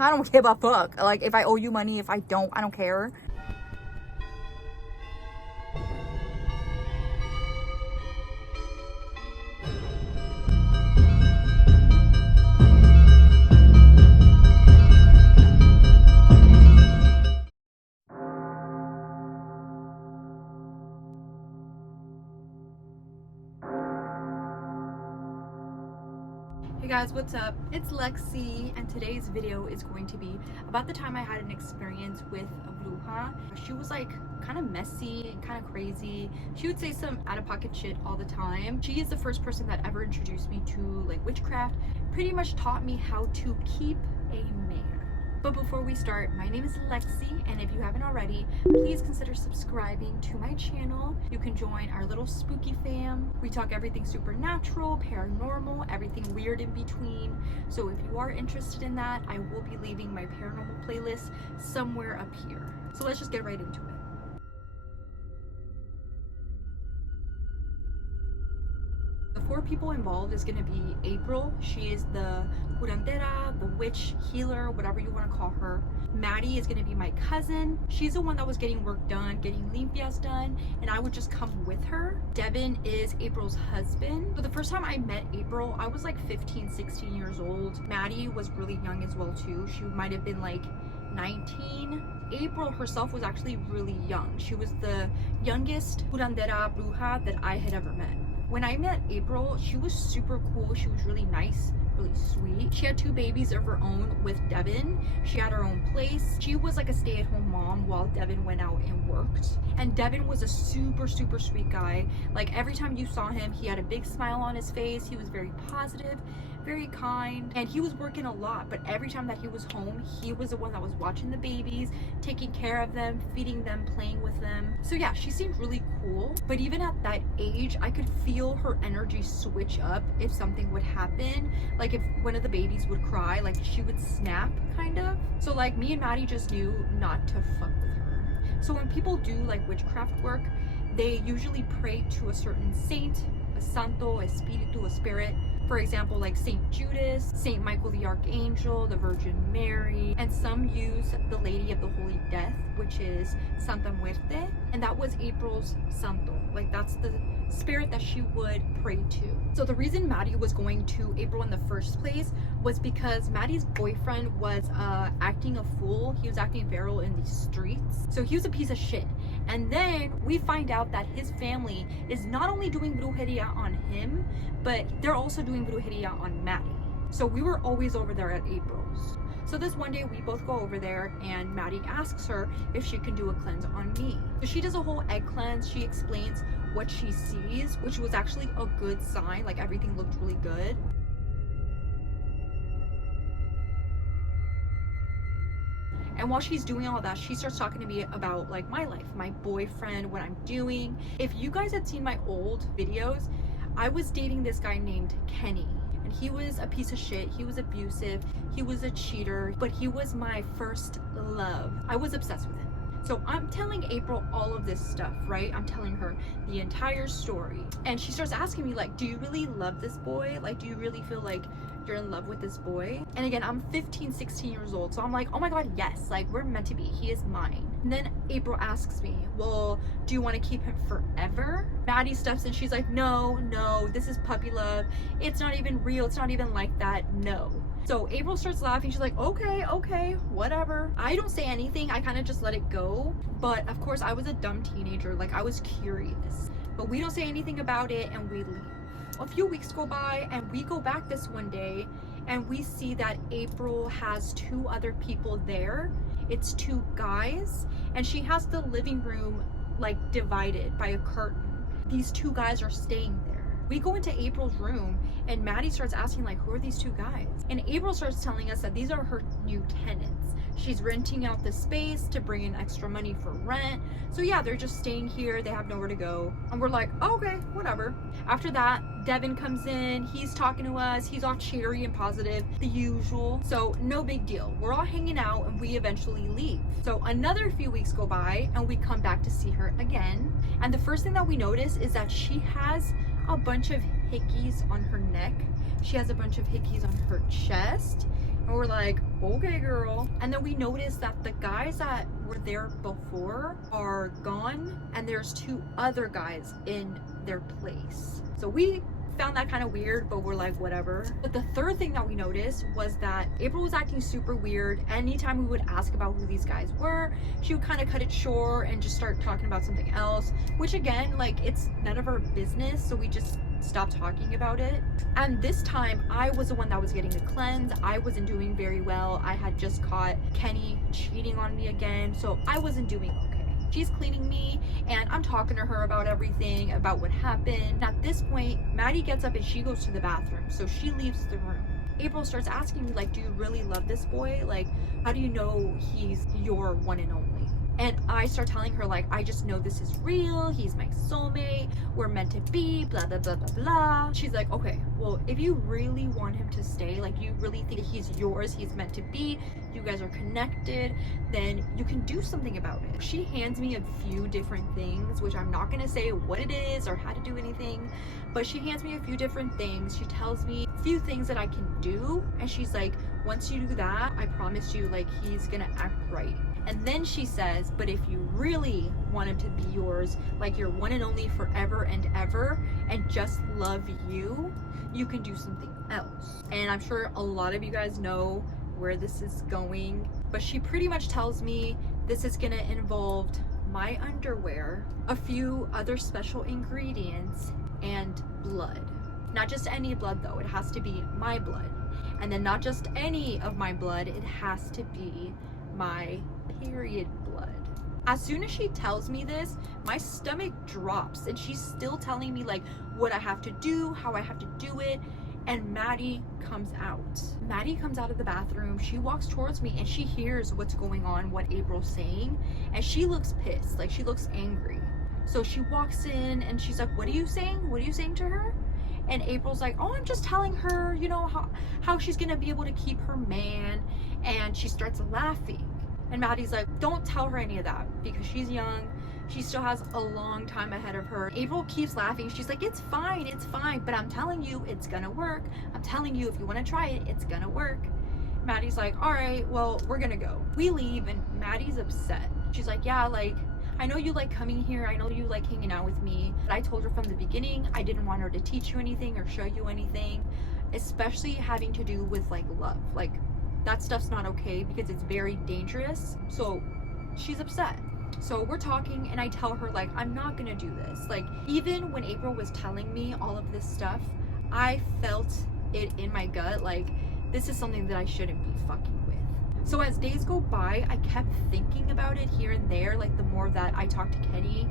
I don't give a fuck. Like, if I owe you money, if I don't care. Hey guys, what's up? It's Lexi, and today's video is going to be about the time I had an experience with a Bruja. She was like kind of messy and kind of crazy. She would say some out-of-pocket shit all the time. She is the first person that ever introduced me to like witchcraft, pretty much taught me how to keep a man. But before we start, my name is Lexi, and if you haven't already, please consider subscribing to my channel. You can join our little spooky fam. We talk everything supernatural, paranormal, everything weird in between. So if you are interested in that, I will be leaving my paranormal playlist somewhere up here. So let's just get right into it. The 4 people involved is going to be April. She is the curandera, the witch, healer, whatever you want to call her. Maddie is going to be my cousin. She's the one that was getting work done, getting limpias done, and I would just come with her. Devin is April's husband. So the first time I met April, I was like 15, 16 years old. Maddie was really young as well too. She might have been like 19. April herself was actually really young. She was the youngest curandera bruja that I had ever met. When I met April, she was super cool. She was really nice, really sweet. She had 2 babies of her own with Devin. She had her own place. She was like a stay-at-home mom while Devin went out and worked. And Devin was a super, super sweet guy. Like every time you saw him, he had a big smile on his face. He was very positive, very kind, and he was working a lot, but every time that he was home, he was the one that was watching the babies, taking care of them, feeding them, playing with them. So yeah, she seemed really cool. But even at that age, I could feel her energy switch up if something would happen. Like if one of the babies would cry, like she would snap kind of. So like me and Maddie just knew not to fuck with her. So when people do like witchcraft work, they usually pray to a certain saint, a santo, a espiritu, a spirit. For example, like St. Judas, St. Michael the Archangel, the Virgin Mary, and some use the Lady of the Holy Death, which is Santa Muerte, and that was April's santo. Like that's the spirit that she would pray to. So the reason Maddie was going to April in the first place was because Maddie's boyfriend was acting a fool. He was acting feral in the streets. So he was a piece of shit. And then we find out that his family is not only doing brujeria on him, but they're also doing brujeria on Maddie. So we were always over there at April's. So this one day we both go over there and Maddie asks her if she can do a cleanse on me. So she does a whole egg cleanse. She explains what she sees, which was actually a good sign. Like everything looked really good. And while she's doing all that, she starts talking to me about like my life, my boyfriend, what I'm doing. If you guys had seen my old videos, I was dating this guy named Kenny. And he was a piece of shit. He was abusive. He was a cheater. But he was my first love. I was obsessed with him. So I'm telling April all of this stuff, right? I'm telling her the entire story. And she starts asking me like, do you really love this boy? Like, do you really feel like you're in love with this boy? And again, I'm 15, 16 years old. So I'm like, oh my God, yes. Like we're meant to be. He is mine. And then April asks me, well, do you want to keep him forever? Maddie steps in. She's like, no, this is puppy love. It's not even real. It's not even like that. No. So April starts laughing. She's like, okay, whatever. I don't say anything. I kind of just let it go. But of course, I was a dumb teenager. Like I was curious. But we don't say anything about it and we leave. A few weeks go by and we go back this one day and we see that April has 2 other people there. It's 2 guys and she has the living room like divided by a curtain. These 2 guys are staying there. We go into April's room and Maddie starts asking like, who are these 2 guys? And April starts telling us that these are her new tenants. She's renting out the space to bring in extra money for rent. So yeah, they're just staying here. They have nowhere to go. And we're like, oh, okay, whatever. After that, Devin comes in. He's talking to us. He's all cheery and positive, the usual. So no big deal. We're all hanging out and we eventually leave. So another few weeks go by and we come back to see her again. And the first thing that we notice is that she has a bunch of hickeys on her neck. She has a bunch of hickeys on her chest. And we're like, okay, girl. And then we noticed that the guys that were there before are gone, and there's 2 other guys in their place. So we found that kind of weird, but we're like, whatever. But the third thing that we noticed was that April was acting super weird. Anytime we would ask about who these guys were, she would kind of cut it short and just start talking about something else, which again, like, it's none of our business, so we just stopped talking about it. And this time I was the one that was getting the cleanse. I wasn't doing very well. I had just caught Kenny cheating on me again, so I wasn't doing okay. She's cleaning me and I'm talking to her about everything, about what happened. At this point, Maddie gets up and she goes to the bathroom, so she leaves the room. April starts asking me, like, do you really love this boy? Like, how do you know he's your one and only? And I start telling her, like, I just know this is real. He's my soulmate. We're meant to be, blah, blah, blah, blah, blah. She's like, okay, well, if you really want him to stay, like, you really think he's yours, he's meant to be, you guys are connected, then you can do something about it. She hands me a few different things, which I'm not gonna say what it is or how to do anything, but she hands me a few different things. She tells me a few things that I can do, and she's like, once you do that, I promise you, like, he's gonna act right. And then she says, but if you really want him to be yours, like your one and only forever and ever, and just love you, you can do something else. And I'm sure a lot of you guys know where this is going, but she pretty much tells me this is gonna involve my underwear, a few other special ingredients, and blood. Not just any blood though, it has to be my blood. And then not just any of my blood, it has to be my period blood. As soon as she tells me this, my stomach drops, and she's still telling me, like, what I have to do, how I have to do it. And Maddie comes out. Maddie comes out of the bathroom. She walks towards me and she hears what's going on, what April's saying, and she looks pissed, like she looks angry. So she walks in and she's like, what are you saying? What are you saying to her? And April's like, oh, I'm just telling her, you know, how she's gonna be able to keep her man. And she starts laughing. And Maddie's like, don't tell her any of that because she's young. She still has a long time ahead of her. April keeps laughing. She's like, it's fine, but I'm telling you, it's gonna work. I'm telling you, if you wanna try it, it's gonna work. Maddie's like, all right, well, we're gonna go. We leave and Maddie's upset. She's like, yeah, like, I know you like coming here. I know you like hanging out with me. But I told her from the beginning, I didn't want her to teach you anything or show you anything, especially having to do with like love. Like, that stuff's not okay because it's very dangerous. So she's upset. So we're talking and I tell her, like, I'm not gonna do this. Like, even when April was telling me all of this stuff, I felt it in my gut, like, this is something that I shouldn't be fucking with. So as days go by, I kept thinking about it here and there. Like, the more that I talked to Kenny,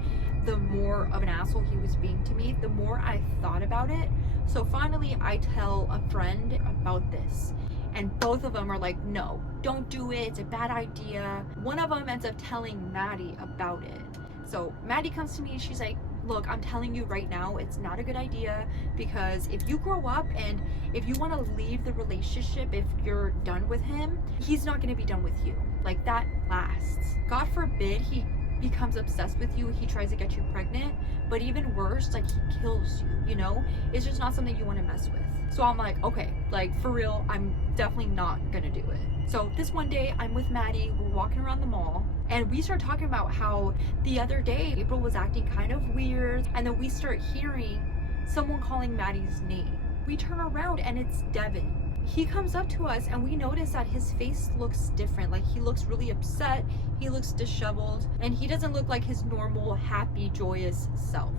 the more of an asshole he was being to me, the more I thought about it. So finally I tell a friend about this. And both of them are like, no, don't do it. It's a bad idea. One of them ends up telling Maddie about it. So Maddie comes to me and she's like, look, I'm telling you right now, it's not a good idea, because if you grow up and if you want to leave the relationship, if you're done with him, he's not going to be done with you. Like, that lasts. God forbid he becomes obsessed with you, he tries to get you pregnant, but even worse, like, he kills you, you know? It's just not something you want to mess with. So I'm like, okay, like, for real, I'm definitely not gonna do it. So this one day, I'm with Maddie, we're walking around the mall, and we start talking about how the other day April was acting kind of weird, and then we start hearing someone calling Maddie's name. We turn around and it's Devin. He comes up to us and we notice that his face looks different. Like, he looks really upset, he looks disheveled, and he doesn't look like his normal, happy, joyous self.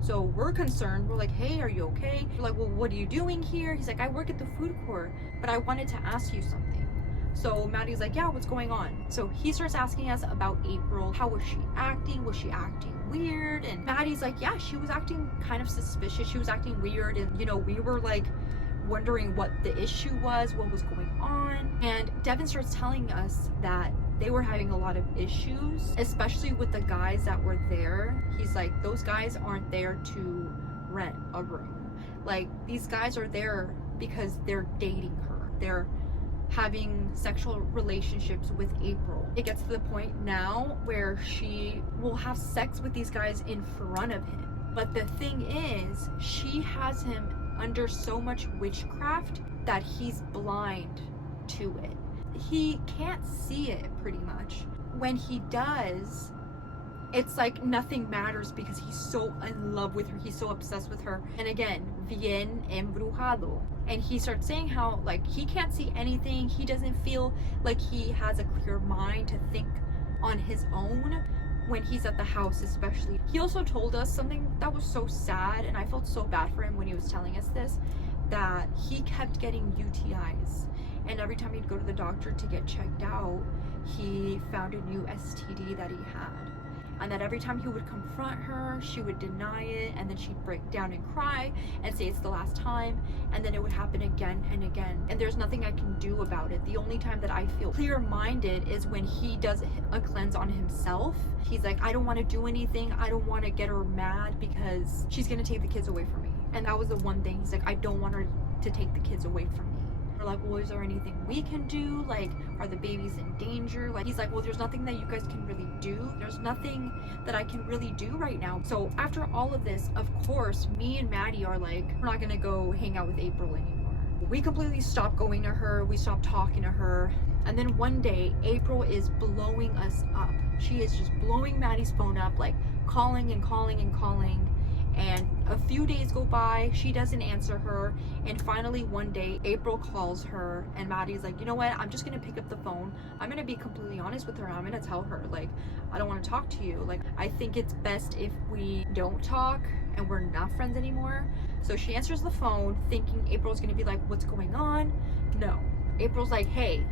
So we're concerned. We're like, hey, are you okay? We're like, well, what are you doing here? He's like, I work at the food court, but I wanted to ask you something. So Maddie's like, yeah, what's going on? So he starts asking us about April. How was she acting? Was she acting weird? And Maddie's like, yeah, she was acting kind of suspicious. She was acting weird. And, you know, we were like wondering what the issue was, what was going on. And Devin starts telling us that they were having a lot of issues, especially with the guys that were there. He's like, those guys aren't there to rent a room. Like, these guys are there because they're dating her. They're having sexual relationships with April. It gets to the point now where she will have sex with these guys in front of him. But the thing is, she has him under so much witchcraft that he's blind to it. He can't see it pretty much. When he does, it's like nothing matters because he's so in love with her. He's so obsessed with her. And again, bien embrujado. And he starts saying how like he can't see anything. He doesn't feel like he has a clear mind to think on his own when he's at the house especially. He also told us something that was so sad, and I felt so bad for him when he was telling us this, that he kept getting UTIs. And every time he'd go to the doctor to get checked out, he found a new STD that he had. And that every time he would confront her, she would deny it, and then she'd break down and cry and say it's the last time, and then it would happen again and again. And there's nothing I can do about it. The only time that I feel clear-minded is when he does a cleanse on himself. He's like, I don't want to do anything. I don't want to get her mad because she's going to take the kids away from me. And that was the one thing. He's like, I don't want her to take the kids away from me. We're like, well, is there anything we can do? Like, are the babies in danger? Like, he's like, well, there's nothing that you guys can really do. There's nothing that I can really do right now. So after all of this, of course, me and Maddie are like, we're not gonna go hang out with April anymore. We completely stopped going to her. We stopped talking to her. And then one day, April is blowing us up. She is just blowing Maddie's phone up, like calling and calling and calling. And a few days go by, she doesn't answer her, and finally one day April calls her, and Maddie's like, you know what, I'm just gonna pick up the phone. I'm gonna be completely honest with her. I'm gonna tell her, like, I don't want to talk to you. Like, I think it's best if we don't talk and we're not friends anymore. So she answers the phone thinking April's gonna be like, what's going on? No, April's like, hey,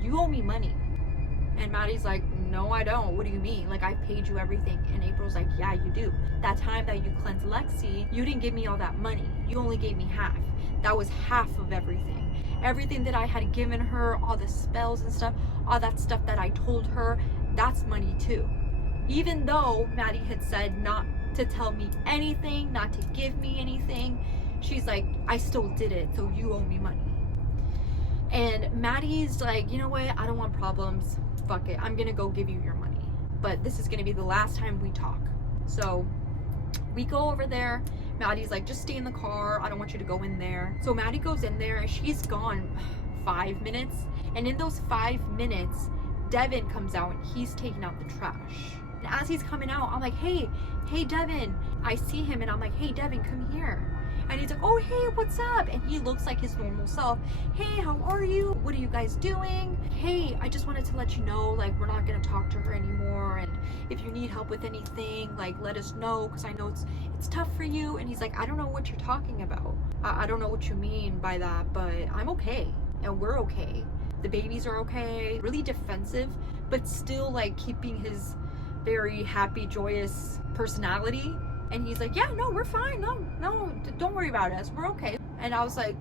you owe me money. And Maddie's like, no, I don't. What do you mean? Like, I paid you everything. And April's like, yeah, you do. That time that you cleansed Lexi, you didn't give me all that money. You only gave me half. That was half of everything. Everything that I had given her, all the spells and stuff, all that stuff that I told her, that's money too. Even though Maddie had said not to tell me anything, not to give me anything, she's like, I still did it, so you owe me money. And Maddie's like, you know what? I don't want problems. Fuck it. I'm gonna go give you your money. But this is gonna be the last time we talk. So we go over there. Maddie's like, just stay in the car. I don't want you to go in there. So Maddie goes in there and she's gone 5 minutes. And in those 5 minutes, Devin comes out and he's taking out the trash. And as he's coming out, I'm like, hey, Devin. I see him and I'm like, hey, Devin, come here. And he's like, oh, hey, what's up? And he looks like his normal self. Hey, how are you? What are you guys doing? Hey, I just wanted to let you know, like, we're not gonna talk to her anymore. And if you need help with anything, like, let us know, because I know it's tough for you. And he's like, I don't know what you're talking about. I don't know what you mean by that, but I'm okay. And we're okay. The babies are okay. Really defensive, but still, like, keeping his very happy, joyous personality. And he's like, yeah, no, we're fine. No, don't worry about us. We're okay. And I was like,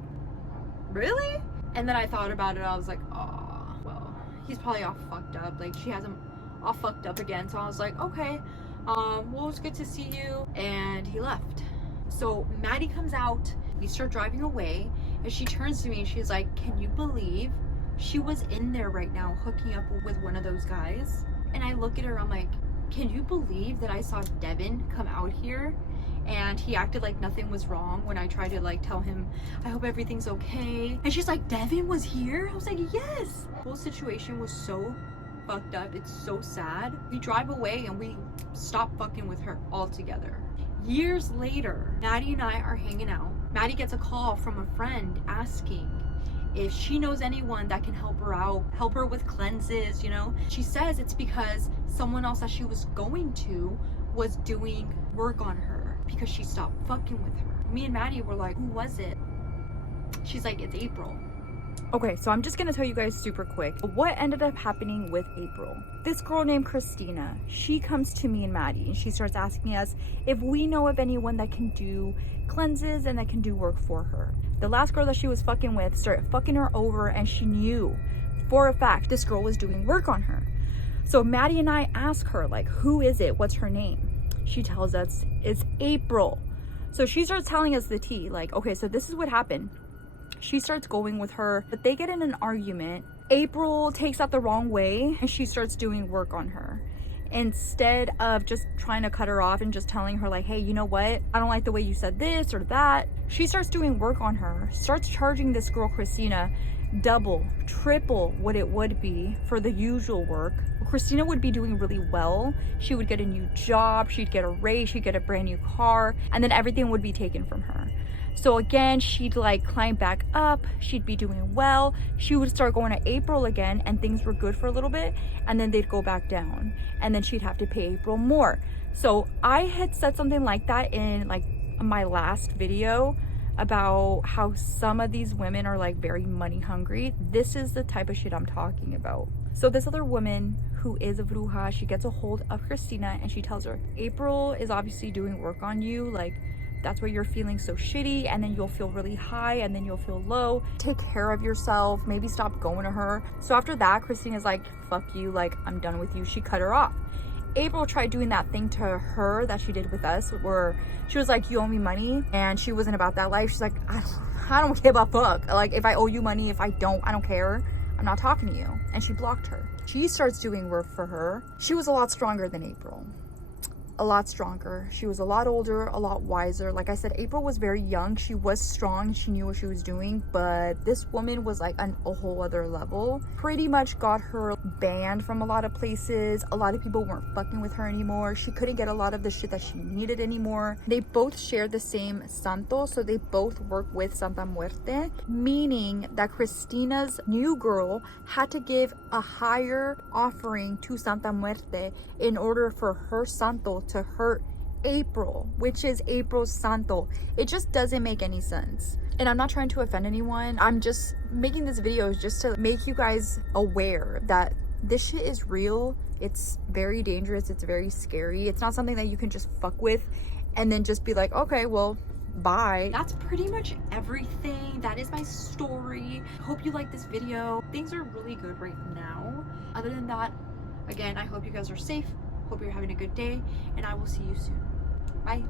really? And then I thought about it. I was like, oh, well, he's probably all fucked up. Like, she has him all fucked up again. So I was like, okay, well, it was good to see you. And he left. So Maddie comes out. We start driving away. And she turns to me and she's like, can you believe she was in there right now hooking up with one of those guys? And I look at her, I'm like, can you believe that I saw Devin come out here and he acted like nothing was wrong when I tried to, like, tell him, I hope everything's okay? And she's like, Devin was here? I was like, yes. The whole situation was so fucked up. It's so sad. We drive away and we stop fucking with her altogether. Years later, Maddie and I are hanging out. Maddie gets a call from a friend asking if she knows anyone that can help her out, help her with cleanses, you know. She says it's because someone else that she was going to was doing work on her because she stopped fucking with her. Me and Maddie were like, who was it? She's like, it's April. Okay, so I'm just gonna tell you guys super quick what ended up happening with April. This girl named Christina, she comes to me and Maddie and she starts asking us if we know of anyone that can do cleanses and that can do work for her. The last girl that she was fucking with started fucking her over and she knew for a fact this girl was doing work on her. So Maddie and I ask her, like, who is it? What's her name? She tells us it's April. So she starts telling us the tea, like, okay, so this is what happened. She starts going with her, but they get in an argument. April takes that the wrong way and she starts doing work on her. Instead of just trying to cut her off and just telling her, like, hey, you know what? I don't like the way you said this or that. She starts doing work on her, starts charging this girl, Christina, double, triple what it would be for the usual work. Christina would be doing really well. She would get a new job, she'd get a raise, she'd get a brand new car, and then everything would be taken from her. So again, she'd like climb back up, she'd be doing well, she would start going to April again, and things were good for a little bit, and then they'd go back down, and then she'd have to pay April more. So I had said something like that in like my last video about how some of these women are like very money hungry. This is the type of shit I'm talking about. So this other woman who is a bruja, she gets a hold of Christina and she tells her, April is obviously doing work on you, like that's why you're feeling so shitty, and then you'll feel really high and then you'll feel low. Take care of yourself, maybe stop going to her. So after that, Christina's like, fuck you, like I'm done with you. She cut her off. April tried doing that thing to her that she did with us, where she was like, you owe me money, and she wasn't about that life. She's like, I don't give a fuck. Like if I owe you money, if I don't care. I'm not talking to you. And she blocked her. She starts doing work for her. She was a lot stronger than April. A lot stronger. She was a lot older, a lot wiser. Like I said, April was very young. She was strong. She knew what she was doing. But this woman was like on a whole other level. Pretty much got her banned from a lot of places. A lot of people weren't fucking with her anymore. She couldn't get a lot of the shit that she needed anymore. They both share the same santo. So they both work with Santa Muerte. Meaning that Christina's new girl had to give a higher offering to Santa Muerte in order for her santo to hurt April, which is April's santo. It just doesn't make any sense. And I'm not trying to offend anyone. I'm just making this video just to make you guys aware that this shit is real. It's very dangerous. It's very scary. It's not something that you can just fuck with and then just be like, okay, well, bye. That's pretty much everything. That is my story. Hope you like this video. Things are really good right now. Other than that, again, I hope you guys are safe. Hope you're having a good day, and I will see you soon. Bye.